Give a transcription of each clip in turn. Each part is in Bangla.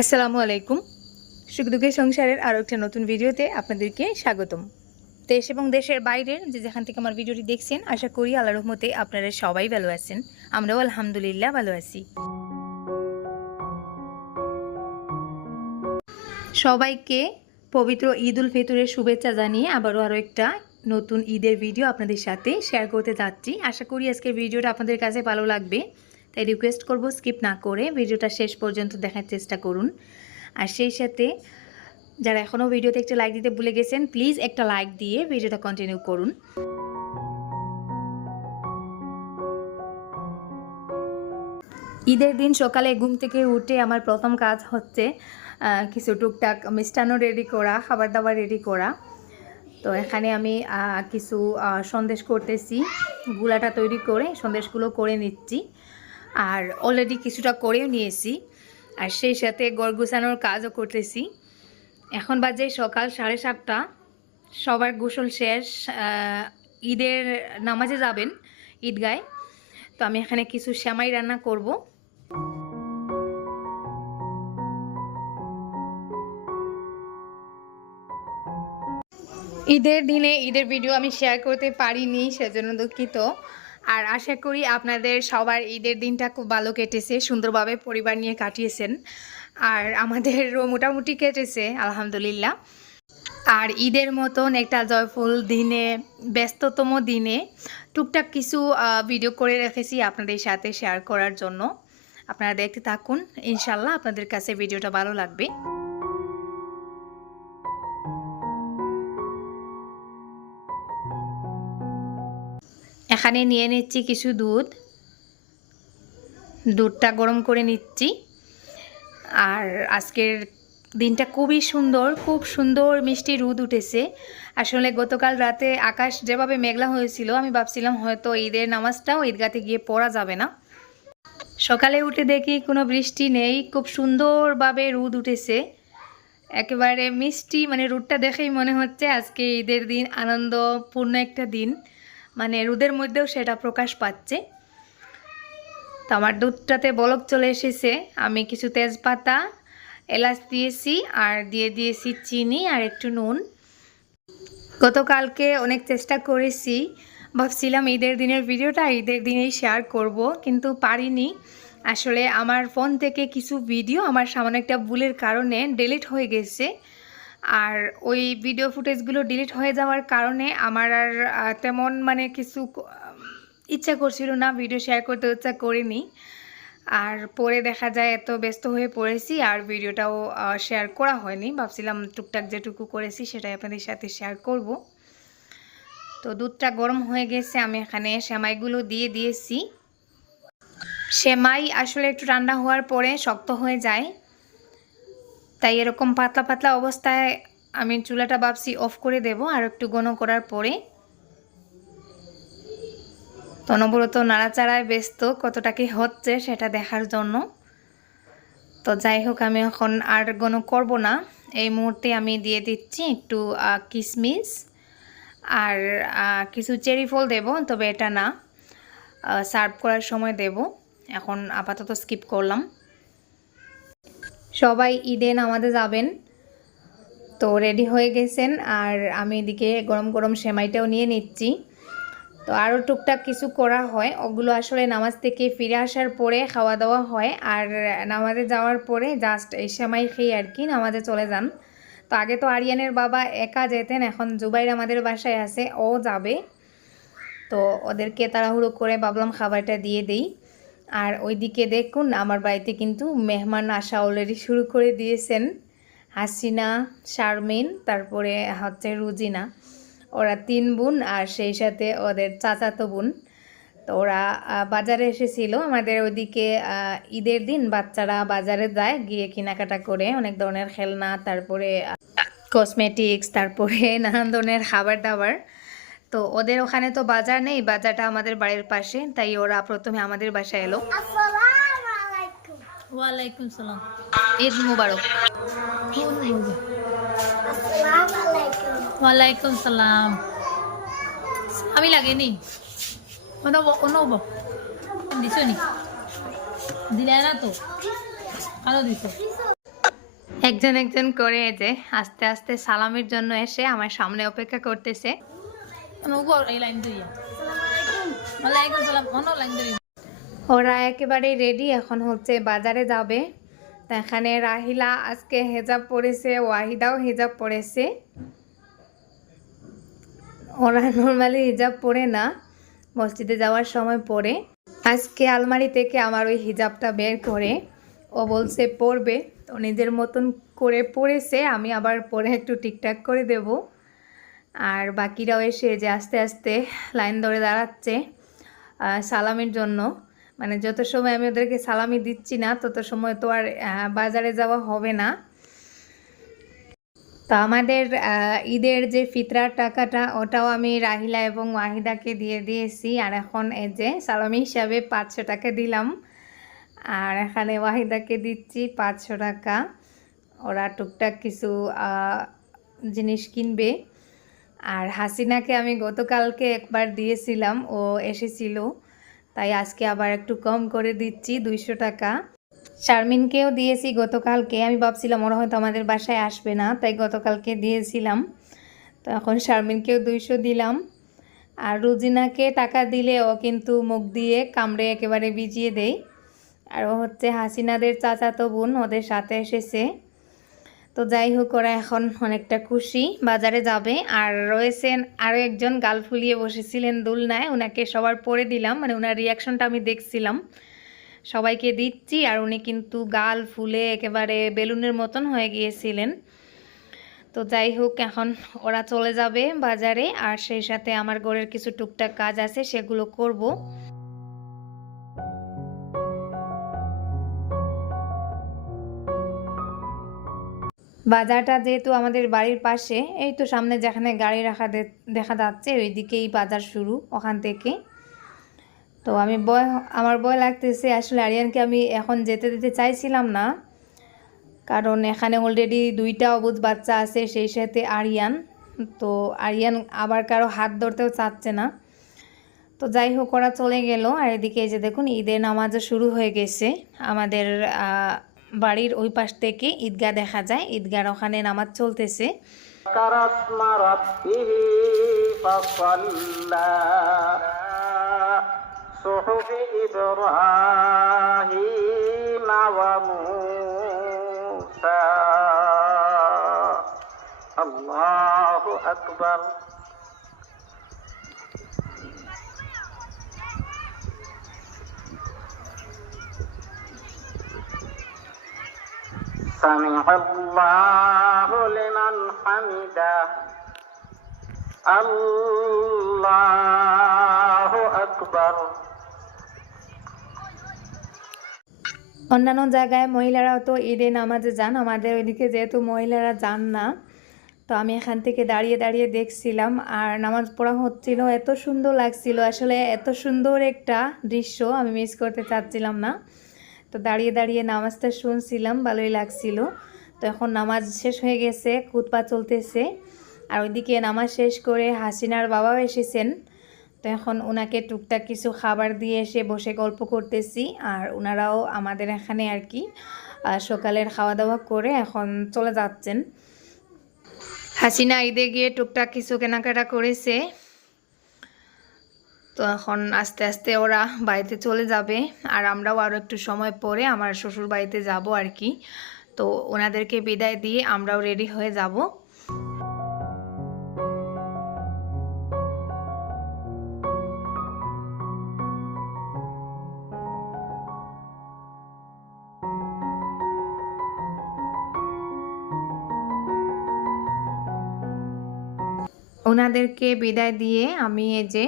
আসসালামু আলাইকুম। সুখ দুঃখের সংসারের আরও একটা নতুন ভিডিওতে আপনাদেরকে স্বাগতম। দেশ এবং দেশের বাইরের যে যেখান থেকে আমার ভিডিওটি দেখছেন, আশা করি আল্লাহ রহমতে আপনারা সবাই ভালো আছেন। আমরাও আলহামদুলিল্লাহ ভালো আছি। সবাইকে পবিত্র ঈদ উল ফিতরের শুভেচ্ছা জানিয়ে আবারও আরও একটা নতুন ঈদের ভিডিও আপনাদের সাথে শেয়ার করতে যাচ্ছি। আশা করি আজকের ভিডিওটা আপনাদের কাছে ভালো লাগবে। তাই রিকোয়েস্ট করব স্কিপ না করে ভিডিওটা শেষ পর্যন্ত দেখার চেষ্টা করুন। আর সেই সাথে যারা এখনও ভিডিওতে একটা লাইক দিতে ভুলে গেছেন প্লিজ একটা লাইক দিয়ে ভিডিওটা কন্টিনিউ করুন। ঈদের দিন সকালে ঘুম থেকে উঠে আমার প্রথম কাজ হচ্ছে কিছু টুকটাক মিষ্টান্ন রেডি করা খাবার দাবার রেডি করা। তো এখানে আমি কিছু সন্দেশ করতেছি, গুলাটা তৈরি করে সন্দেশগুলো করে নিচ্ছি। আর অলরেডি কিছুটা করেও নিয়েছি। আর সেই সাথে গড় গুছানোর কাজও করতেছি। এখন বাজে সকাল সাড়ে সাতটা। সবার গোসল শেষ ঈদের নামাজে যাবেন ঈদগায়। তো আমি এখানে কিছু শ্যামাই রান্না করব। ঈদের দিনে, ঈদের ভিডিও আমি শেয়ার করতে পারিনি, সেজন্য দুঃখিত। আর আশা করি আপনাদের সবার ঈদের দিনটা খুব ভালো কেটেছে, সুন্দরভাবে পরিবার নিয়ে কাটিয়েছেন। আর আমাদেরও মোটামুটি কেটেছে, আলহামদুলিল্লাহ। আর ঈদের মতন একটা জয়ফুল দিনে, ব্যস্ততম দিনে টুকটাক কিছু ভিডিও করে রেখেছি আপনাদের সাথে শেয়ার করার জন্য। আপনারা দেখতে থাকুন ইনশাল্লাহ আপনাদের কাছে ভিডিওটা ভালো লাগবে। এখানে নিয়ে নিচ্ছি কিছু দুধ। দুধটা গরম করে নিচ্ছি। আর আজকের দিনটা খুবই সুন্দর, খুব সুন্দর মিষ্টি রোদ উঠেছে। আসলে গতকাল রাতে আকাশ যেভাবে মেঘলা হয়েছিল, আমি ভাবছিলাম হয়তো ঈদের নামাজটাও ঈদগাতে গিয়ে পড়া যাবে না। সকালে উঠে দেখি কোনো বৃষ্টি নেই, খুব সুন্দরভাবে রোদ উঠেছে। একেবারে মিষ্টি মানে রোদটা দেখেই মনে হচ্ছে আজকে ঈদের দিন, আনন্দপূর্ণ একটা দিন। মানে রোদের মধ্যেও সেটা প্রকাশ পাচ্ছে। তো আমার দুধটাতে বলক চলে এসেছে। আমি কিছু তেজপাতা, এলাচ দিয়েছি আর দিয়ে দিয়েছি চিনি আর একটু নুন। গতকালকে অনেক চেষ্টা করেছি। ভাবছিলাম ঈদের দিনের ভিডিওটা ঈদের দিনেই শেয়ার করব, কিন্তু পারিনি। আসলে আমার ফোন থেকে কিছু ভিডিও আমার সামান্য একটা ভুলের কারণে ডিলিট হয়ে গেছে। আর ওই ভিডিও ফুটেজগুলো ডিলিট হয়ে যাওয়ার কারণে আমার আর তেমন মানে কিছু ইচ্ছা করছিল না ভিডিও শেয়ার করতে ইচ্ছা করিনি। আর পরে দেখা যায় এত ব্যস্ত হয়ে পড়েছি, আর ভিডিওটাও শেয়ার করা হয়নি। ভাবছিলাম টুকটাক যেটুকু করেছি সেটাই আপনাদের সাথে শেয়ার করব। তো দুধটা গরম হয়ে গেছে, আমি এখানে সেমাইগুলো দিয়ে দিয়েছি। সেমাই আসলে একটু ঠান্ডা হওয়ার পরে শক্ত হয়ে যায়। তাই এরকম পাতলা পাতলা অবস্থায় আমি চুলাটা ভাবছি অফ করে দেব আর একটু ঘন করার পরে। তো অনবরত নাড়াচাড়ায় ব্যস্ত কতটা কি হচ্ছে সেটা দেখার জন্য। তো যাই হোক, আমি এখন আর ঘন করব না। এই মুহূর্তে আমি দিয়ে দিচ্ছি একটু কিশমিশ আর কিছু চেরি ফল দেব, তবে এটা না। সার্ভ করার সময় দেব। এখন আপাতত স্কিপ করলাম। সবাই ঈদে নামাজে যাবেন। তো রেডি হয়ে গেছেন আর আমি এদিকে গরম গরম সেমাইটাও নিয়ে নিচ্ছি। তো আরও টুকটাক কিছু করা হয়। ওগুলো আসলে নামাজ থেকে ফিরে আসার পরে খাওয়া দাওয়া হয় আর নামাজে যাওয়ার পরে জাস্ট এই সেমাই খেয়ে আর কি নামাজে চলে যান। তো আগে তো আরিয়ানের বাবা একা যেতেন, এখন জুবাইর আমাদের বাসায় আছে, ও যাবে। তো ওদেরকে তাড়াহুড়ো করে ভাবলাম খাবারটা দিয়ে দেই। আর ওইদিকে দেখুন, আমার বাড়িতে কিন্তু মেহমান আসা অলরেডি শুরু করে দিয়েছেন। হাসিনা, শারমিন, তারপরে হচ্ছে রুজিনা। ওরা তিন বোন আর সেই সাথে ওদের চাচাতো বোন। তো ওরা বাজারে এসেছিল। আমাদের ওইদিকে ঈদের দিন বাচ্চারা বাজারে যায়, গিয়ে কেনাকাটা করে অনেক ধরনের খেলনা, তারপরে কসমেটিক্স তারপরে নানান ধরনের খাবার দাবার। তো ওদের ওখানে তো বাজার নেই বাজারটা আমাদের বাড়ির পাশে তাই ওরা প্রথমে আমাদের বাসায় এলো। ওয়ালাইকুম সালাম। ঈদ মুবারক। ওয়ালাইকুম সালাম। আমি লাগেনি? অনব অনব দিছ নি দিলে না তো? ভালো দিছ। একজন একজন করে যে আস্তে আস্তে সালামের জন্য এসে আমার সামনে অপেক্ষা করতেছে। ওরা একেবারে রেডি এখন হচ্ছে বাজারে যাবে। এখানে রাহিলা আজকে হেজাব পরেছে, ওয়াহিদাও হেজাব পরেছে। ওরা নর্মালি হিজাব পরে না, মসজিদে যাওয়ার সময় পরে। আজকে আলমারি থেকে আমার ওই হিজাবটা বের করে, ও বলছে পরবে। তো নিজের মতন করে পরেছে, আমি আবার পরে একটু ঠিকঠাক করে দেব। আর বাকিরাও এসে যে আস্তে আস্তে লাইন ধরে দাঁড়াচ্ছে সালামের জন্য। মানে যত সময় আমি ওদেরকে সালামি দিচ্ছি না, তত সময় তো আর বাজারে যাওয়া হবে না। তো আমাদের ঈদের যে ফিতরার টাকাটা, ওটাও আমি রাহিলা এবং ওয়াহিদাকে দিয়ে দিয়েছি। আর এখন এই যে সালামি হিসাবে পাঁচশো টাকা দিলাম। আর এখানে ওয়াহিদাকে দিচ্ছি পাঁচশো টাকা। ওরা টুকটাক কিছু জিনিস কিনবে। আর হাসিনাকে আমি গতকালকে একবার দিয়েছিলাম, ও এসেছিল। তাই আজকে আবার একটু কম করে দিচ্ছি, দুইশো টাকা। শারমিনকেও দিয়েছি গতকালকে। আমি ভাবছিলাম ওরা হয়তো আমাদের বাসায় আসবে না, তাই গতকালকে দিয়েছিলাম। তো এখন শারমিনকেও দুইশো দিলাম। আর রুজিনাকে টাকা দিলে ও কিন্তু মুখ দিয়ে কামড়ে একেবারে ভিজিয়ে দেয়। আর ও হচ্ছে হাসিনাদের চাচাতো বোন, ওদের সাথে এসেছে। তো যাই হোক, ওরা এখন অনেকটা খুশি। বাজারে যাবে। আর রয়েছেন আরও একজন গাল ফুলিয়ে বসেছিলেন দুলনায়। ওনাকে সবার পরে দিলাম। মানে ওনার রিয়াকশনটা আমি দেখছিলাম। সবাইকে দিচ্ছি। আর উনি কিন্তু গাল ফুলে একেবারে বেলুনের মতন হয়ে গিয়েছিলেন। তো যাই হোক, এখন ওরা চলে যাবে বাজারে। আর সেই সাথে আমার ঘরের কিছু টুকটাক কাজ আছে, সেগুলো করব। বাজারটা যেহেতু আমাদের বাড়ির পাশে, এই তো সামনে যেখানে গাড়ি রাখা দেখা যাচ্ছে ওই দিকেই বাজার শুরু ওখান থেকে। তো আমি ভয় আমার ভয় লাগতেছে, আসলে আরিয়ানকে আমি এখন যেতে দিতে চাইছিলাম না, কারণ এখানে অলরেডি দুইটা অবুধ বাচ্চা আছে, সেই সাথে আরিয়ান। তো আরিয়ান আবার কারও হাত ধরতেও চাচ্ছে না। তো যাই হোক, ওরা চলে গেল, আর এদিকে যে দেখুন, ঈদের নামাজও শুরু হয়ে গেছে। আমাদের বাড়ির ওই পাশ থেকে ঈদগাহ দেখা যায়। ঈদগাহ ওখানে নামাজ চলতেছে। আল্লাহ আকবর। سمع الله لمن حمده الله أكبر অন্যান্য জায়গায় মহিলারাও তো ঈদে নামাজে যান আমাদের ওইদিকে যেহেতু মহিলারা যান না তো আমি এখান থেকে দাঁড়িয়ে দাঁড়িয়ে দেখছিলাম আর নামাজ পড়া হচ্ছিল এত সুন্দর লাগছিল আসলে এত সুন্দর একটা দৃশ্য আমি মিস করতে চাচ্ছিলাম না তো দাঁড়িয়ে দাঁড়িয়ে নামাজটা শুনছিলাম, ভালোই লাগছিল। তো এখন নামাজ শেষ হয়ে গেছে কুতপা চলতেছে। আর ওইদিকে নামাজ শেষ করে হাসিনার বাবাও এসেছেন। তো এখন ওনাকে টুকটাক কিছু খাবার দিয়ে এসে বসে গল্প করতেছি। আর ওনারাও আমাদের এখানে আর কি সকালের খাওয়া দাওয়া করে এখন চলে যাচ্ছেন। হাসিনা ঈদে গিয়ে টুকটাক কিছু কেনাকাটা করেছে। তো এখন আস্তে আস্তে ওরা বাড়িতে চলে যাবে। আর আমরাও আরও একটু সময় পরে আমার শ্বশুর বাড়িতে যাব আর কি। তো ওনাদেরকে বিদায় দিয়ে আমরাও রেডি হয়ে যাব। ওনাদেরকে বিদায় দিয়ে আমি এই যে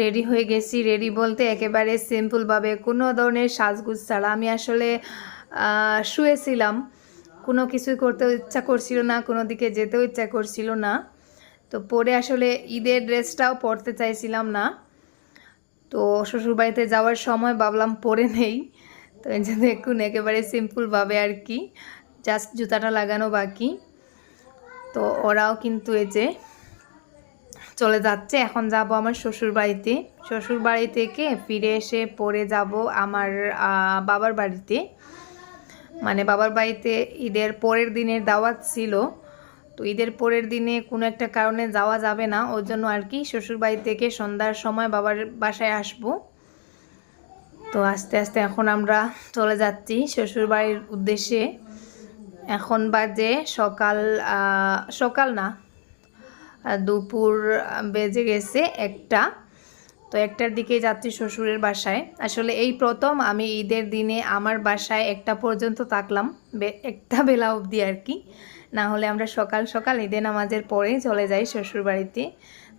রেডি হয়ে গেছি রেডি বলতে একেবারে সিম্পলভাবে কোনো ধরনের সাজগুজ ছাড়া। আমি আসলে শুয়েছিলাম। কোনো কিছুই করতে ইচ্ছা করছিল না, কোনো দিকে যেতেও ইচ্ছা করছিল না। তো পরে আসলে ঈদের ড্রেসটাও পরতে চাইছিলাম না। তো শ্বশুরবাড়িতে যাওয়ার সময় ভাবলাম পরে নেই। তো এই যে দেখুন একেবারে সিম্পলভাবে আর কি। জাস্ট জুতাটা লাগানো বাকি। তো ওরাও কিন্তু এই যে চলে যাচ্ছে। এখন যাব আমার শ্বশুর বাড়িতে শ্বশুর বাড়ি থেকে ফিরে এসে পরে যাব আমার বাবার বাড়িতে। মানে বাবার বাড়িতে ঈদের পরের দিনের দাওয়াত ছিল। তো ঈদের পরের দিনে কোনো একটা কারণে যাওয়া যাবে না। ওর জন্য আর কি শ্বশুর বাড়ি থেকে সন্ধ্যার সময় বাবার বাসায় আসব। তো আস্তে আস্তে এখন আমরা চলে যাচ্ছি শ্বশুর বাড়ির উদ্দেশ্যে। এখন বাজে সকাল সকাল না দুপুর বেজে গেছে একটা। তো একটার দিকে যাচ্ছি শ্বশুরের বাসায়। আসলে এই প্রথম আমি ঈদের দিনে আমার বাসায় একটা পর্যন্ত থাকলাম একটা বেলা অবধি আর কি। না হলে আমরা সকাল সকাল ঈদের নামাজের পরে চলে যাই শ্বশুর বাড়িতে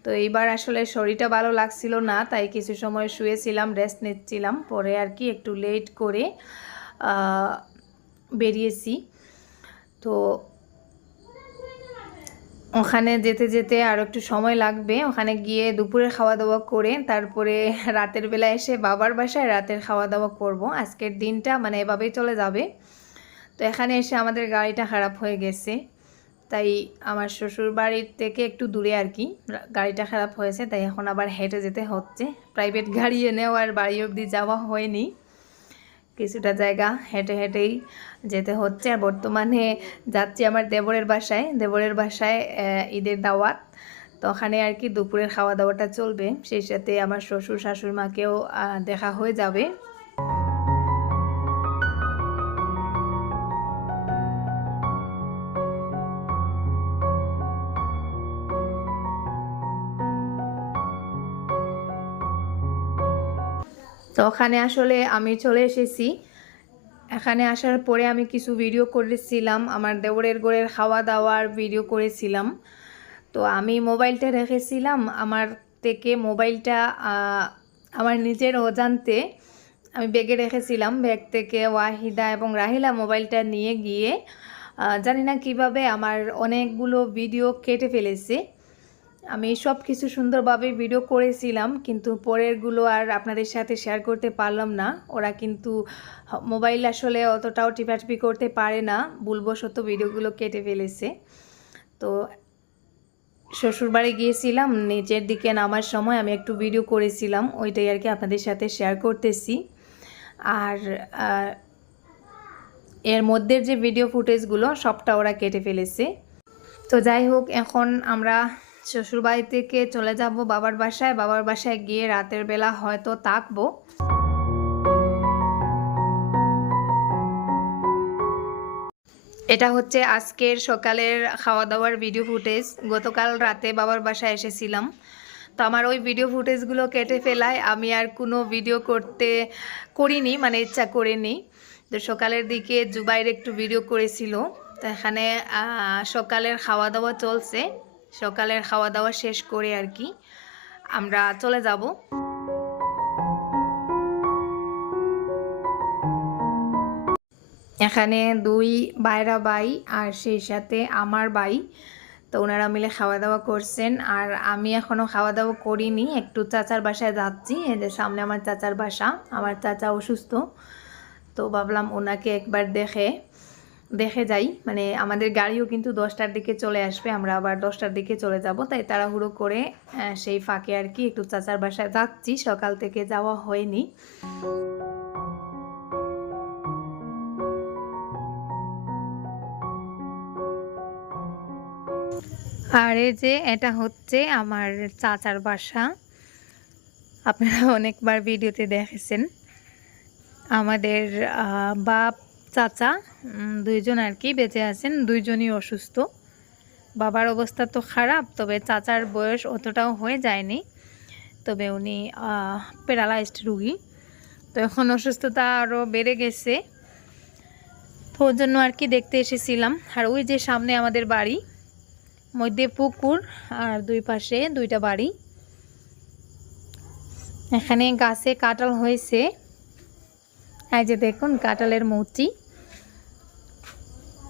তো এইবার আসলে শরীরটা ভালো লাগছিল না, তাই কিছু সময় শুয়েছিলাম রেস্ট নিচ্ছিলাম। পরে আর কি একটু লেট করে বেরিয়েছি। তো ওখানে যেতে যেতে আরও একটু সময় লাগবে। ওখানে গিয়ে দুপুরে খাওয়া দাওয়া করে তারপরে রাতের বেলা এসে বাবার বাসায় রাতের খাওয়া দাওয়া করব। আজকের দিনটা মানে এভাবেই চলে যাবে। তো এখানে এসে আমাদের গাড়িটা খারাপ হয়ে গেছে। তাই আমার শ্বশুর বাড়ির থেকে একটু দূরে আর কি। গাড়িটা খারাপ হয়েছে, তাই এখন আবার হেঁটে যেতে হচ্ছে। প্রাইভেট গাড়ি এনেও আর বাড়ি অবধি যাওয়া হয়নি। কিছুটা জায়গা হেঁটে হেঁটেই যেতে হচ্ছে। আর বর্তমানে যাচ্ছি আমার দেবরের বাসায়। দেবরের বাসায় ঈদের দাওয়াত। তো ওখানে আর কি দুপুরের খাওয়া দাওয়াটা চলবে। সেই সাথে আমার শ্বশুর শাশুড়ি মাকেও দেখা হয়ে যাবে। তো ওখানে আসলে আমি চলে এসেছি। এখানে আসার পরে আমি কিছু ভিডিও করেছিলাম, আমার দেওরের গোড়ের খাওয়া দাওয়ার ভিডিও করেছিলাম। তো আমি মোবাইলটা রেখেছিলাম, আমার থেকে মোবাইলটা আমার নিজের অজান্তে আমি ব্যাগে রেখেছিলাম। ব্যাগ থেকে ওয়াহিদা এবং রাহিলা মোবাইলটা নিয়ে গিয়ে জানি না কীভাবে আমার অনেকগুলো ভিডিও কেটে ফেলেছে। আমি সব কিছু সুন্দরভাবে ভিডিও করেছিলাম, কিন্তু পরেরগুলো আর আপনাদের সাথে শেয়ার করতে পারলাম না। ওরা কিন্তু মোবাইল আসলে অতটাও টিপাটিপি করতে পারে না। ভুলবশত ভিডিওগুলো কেটে ফেলেছে। তো শ্বশুরবাড়ি গিয়েছিলাম নিচের দিকে নামার সময় আমি একটু ভিডিও করেছিলাম, ওইটাই আর কি আপনাদের সাথে শেয়ার করতেছি। আর এর মধ্যের যে ভিডিও ফুটেজগুলো সবটা ওরা কেটে ফেলেছে। তো যাই হোক, এখন আমরা শ্বশুরবাড়ি থেকে চলে যাব বাবার বাসায়। বাবার বাসায় গিয়ে রাতের বেলা হয়তো থাকব এটা হচ্ছে আজকের সকালের খাওয়া দাওয়ার ভিডিও ফুটেজ গতকাল রাতে বাবার বাসায় এসেছিলাম। তো আমার ওই ভিডিও ফুটেজগুলো কেটে ফেলায়। আমি আর কোনো ভিডিও করতে করিনি মানে ইচ্ছা করিনি। তো সকালের দিকে জুবাইর একটু ভিডিও করেছিল। তো এখানে সকালের খাওয়া দাওয়া চলছে। সকালের খাওয়া দাওয়া শেষ করে আর কি আমরা চলে যাব। এখানে দুই বাইরা বাই আর সেই সাথে আমার বাই তো ওনারা মিলে খাওয়া দাওয়া করছেন আর আমি এখনও খাওয়া দাওয়া করিনি, একটু চাচার বাসায় যাচ্ছি। এই যে সামনে আমার চাচার বাসা, আমার চাচা অসুস্থ। তো ভাবলাম ওনাকে একবার দেখে দেখে যাই। মানে আমাদের গাড়িও কিন্তু দশটার দিকে চলে আসবে, আমরা আবার দশটার দিকে চলে যাব। তাই তাড়াহুড়ো করে সেই ফাঁকে আর কি একটু চাচার বাসায় যাচ্ছি। সকাল থেকে যাওয়া হয়নি। আর এই যে এটা হচ্ছে আমার চাচার বাসা। আপনারা অনেকবার ভিডিওতে দেখেছেন। আমাদের বাপ চাচা দুইজন আর কি বেঁচে আছেন, দুইজনই অসুস্থ। বাবার অবস্থা তো খারাপ, তবে চাচার বয়স অতটাও হয়ে যায়নি। তবে উনি প্যারালাইজড রুগী। তো এখন অসুস্থতা আরও বেড়ে গেছে। তো ওর জন্য আর কি দেখতে এসেছিলাম। আর ওই যে সামনে আমাদের বাড়ি, মধ্যে পুকুর, আর দুই পাশে দুইটা বাড়ি। এখানে গাছে কাঁঠাল হয়েছে। এই যে দেখুন কাঁঠালের মুচি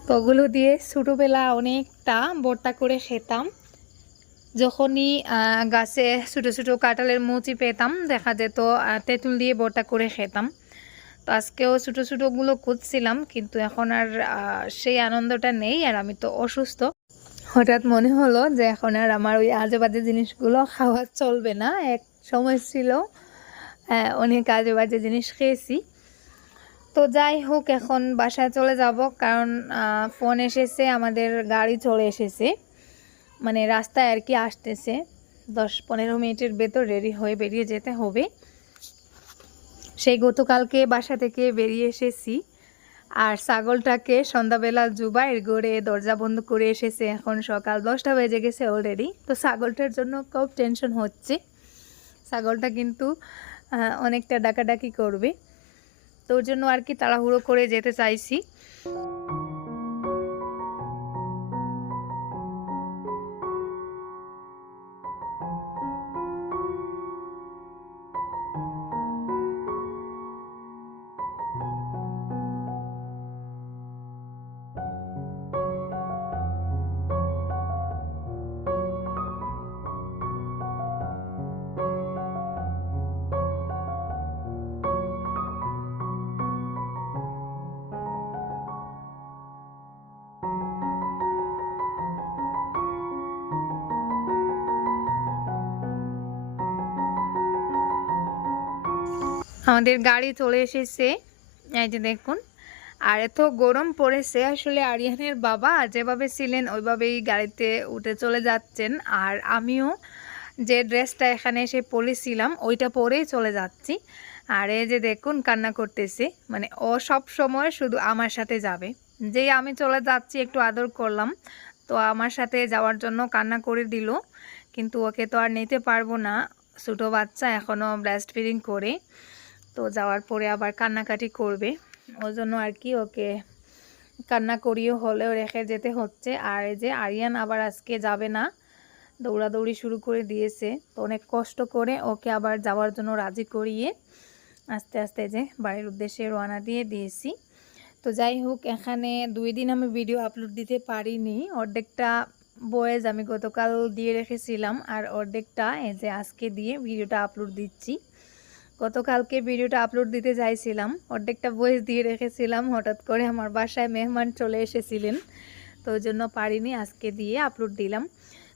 তো ওগুলো দিয়ে ছোটোবেলা অনেকটা ভর্তা করে খেতাম। যখনই গাছে ছোটো ছোটো কাঁঠালের মুচি পেতাম, দেখা যেত তেঁতুল দিয়ে ভর্তা করে খেতাম। তো আজকেও ছোটো ছোটোগুলো খুঁজছিলাম, কিন্তু এখন আর সেই আনন্দটা নেই, আর আমি তো অসুস্থ। হঠাৎ মনে হলো যে এখন আর আমার ওই আজে বাজে জিনিসগুলো খাওয়া চলবে না। এক সময় ছিল অনেক আজে বাজে জিনিস খেয়েছি। তো যাই হোক, এখন বাসায় চলে যাব কারণ ফোন এসেছে, আমাদের গাড়ি চলে এসেছে। মানে রাস্তায় আর কি আসতেছে। দশ পনেরো মিনিটের ভেতর রেডি হয়ে বেরিয়ে যেতে হবে। সেই গতকালকে বাসা থেকে বেরিয়ে এসেছি। আর ছাগলটাকে সন্ধ্যাবেলা জুবাইয়ের গড়ে দরজা বন্ধ করে এসেছে। এখন সকাল দশটা বেজে গেছে অলরেডি তো ছাগলটার জন্য খুব টেনশন হচ্ছে। ছাগলটা কিন্তু অনেকটা ডাকাডাকি করবে। তো ওর জন্য আর কি তাড়াহুড়ো করে যেতে চাইছি। আমাদের গাড়ি চলে এসেছে। এই যে দেখুন, আর এত গরম পড়েছে। আসলে আরিয়ানের বাবা যেভাবে ছিলেন, ওইভাবেই গাড়িতে উঠে চলে যাচ্ছেন। আর আমিও যে ড্রেসটা এখানে এসে পরেছিলাম, ওইটা পরেই চলে যাচ্ছি। আর এই যে দেখুন, কান্না করতেছে। মানে ও সব সময় শুধু আমার সাথে যাবে। যেই আমি চলে যাচ্ছি, একটু আদর করলাম। তো আমার সাথে যাওয়ার জন্য কান্না করে দিল। কিন্তু ওকে তো আর নিতে পারব না। ছোটো বাচ্চা এখনও ব্রেস্ট ফিডিং করে। তো যাওয়ার পরে আবার কান্নাকাটি করবে। ওই জন্য আর কি ওকে কান্না করিও হলেও রেখে যেতে হচ্ছে। আর এই যে আরিয়ান আবার আজকে যাবে না, দৌড়াদৌড়ি শুরু করে দিয়েছে। তো অনেক কষ্ট করে ওকে আবার যাওয়ার জন্য রাজি করিয়ে আস্তে আস্তে যে বাড়ির উদ্দেশ্যে রওনা দিয়ে দিয়েছি। তো যাই হোক, এখানে দুই দিন আমি ভিডিও আপলোড দিতে পারিনি। অর্ধেকটা বয়েজ আমি গতকাল দিয়ে রেখেছিলাম। আর অর্ধেকটা এই যে আজকে দিয়ে ভিডিওটা আপলোড দিচ্ছি। গতকালকে ভিডিওটা আপলোড দিতে চাইছিলাম অর্ধেকটা ভয়েস দিয়ে রেখেছিলাম, হঠাৎ করে আমার বাসায় মেহমান চলে এসেছিলেন। তো ওই জন্য পারিনি, আজকে দিয়ে আপলোড দিলাম।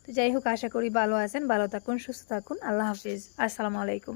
তো যাই হোক, আশা করি ভালো আছেন, ভালো থাকুন, সুস্থ থাকুন। আল্লাহ হাফিজ। আসসালামু আলাইকুম।